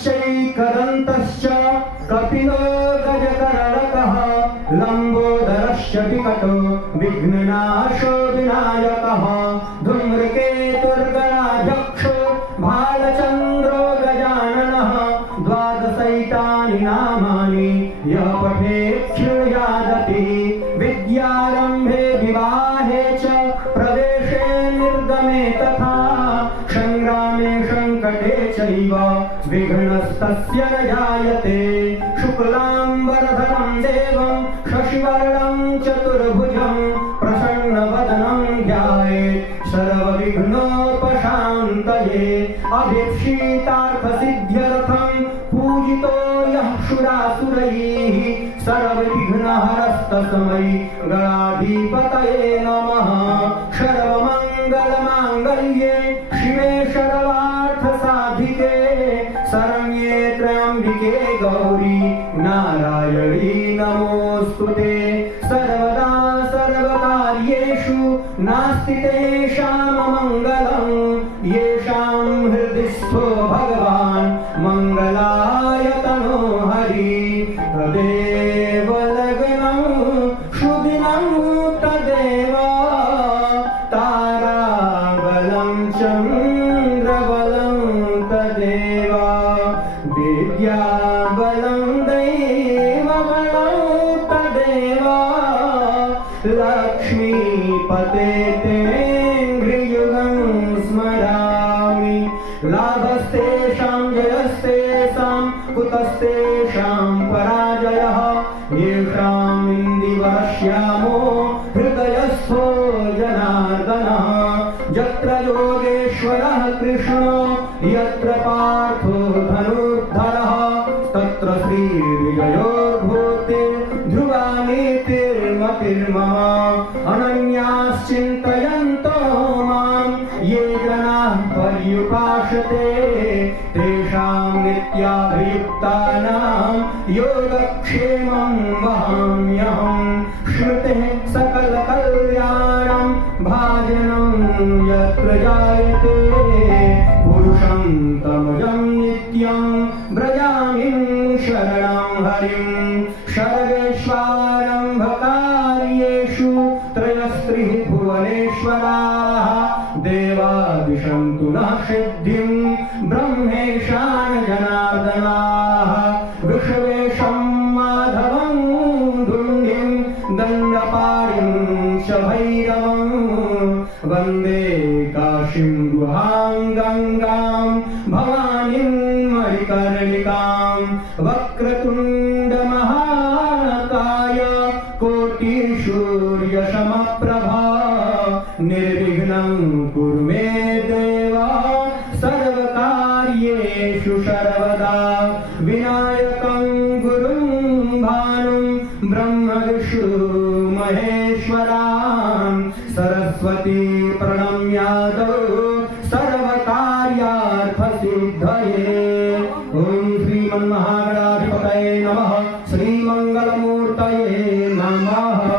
वैश्यैकदन्तश्च कपिलो गजकर्णकः लम्बोदरश्च विकटो विघ्ननाशो विनायकः धूम्रकेतुर्गणाध्यक्षो भालचन्द्रो गजाननः द्वादशैतानि नामानि यः पठेत् शृणुयादपि विद्यारम्भे विवाहे च प्रवेशे निर्गमे तथा संग्रामे संकटे चैव विघ्नस्तस्य न जायते शुक्लाम्बरधरं देवं शशिवर्णं चतुर्भुजं प्रसन्नवदनं ध्यायेत् सर्वविघ्नोपशान्तये अभीप्सितार्थसिद्ध्यर्थं पूजितो यः सुरासुरैः सर्वविघ्नहरस्तस्मै गणाधिपतये नमः सर्वमङ्गलमाङ्गल्ये शिवे सर्वार्थसाधिके शरण्ये त्र्यम्बिके गौरी नारायणी नमोऽस्तुते सर्वदा सर्वकार्येषु नास्ति तेषाममङ्गलं येषां हृदि स्थो भगवान् मङ्गलाय तनो हरि तदेव लग्नं सुदिनं तदेव ताराबलं चन्द्रबलं तदेव विद्याबलं दैवबलं तदेव लक्ष्मीपते तेऽङ्घ्रियुगं स्मरामि लाभस्तेषां जयस्तेषां कुतस्तेषां पराजयः येषाम् इन्दिवरश्यामो हृदयस्थो जनार्दनः यत्र योगेश्वरः कृष्णो यत्र पार्थो धनुर्धरः तत्र श्रीविजयोर्भूते ध्रुवा नीतिर्मतिर्मम अनन्याश्चिन्तयन्तो मां ये जनाः पर्युपासते तेषां नित्याभियुक्तानां योगक्षेमं वहाम्यहम् श्रुतिः सकलकल्याणं भाजनं यत्र जायते पुरुषं तमजं नित्यं व्रजामि शरणं हरिं सर्वेष्वारम्भकार्येषु त्रयस्त्रिः भुवनेश्वराः देवादिशन्तु नः सिद्धिं ब्रह्मेशान जनार्दनाः वृषवेशं माधवं धुण्डिं दण्डपाणिं च भैरवं वन्दे काशीं गुहां गङ्गां भवानीं मणिकर्णिकां वक्रतुण्डमहाकाय कोटिसूर्यसमप्रभा निर्विघ्नं कुरु मे देव सर्वकार्येषु सर्वदा विनायकं गुरुं भानुं ब्रह्मविष्णु महेश्वरां सरस्वती प्रणम्यादौ सर्वकार्यार्थसिद्धये ॐ श्रीमन्महागणाधिपतये नमः श्रीमङ्गलमूर्तये नमः।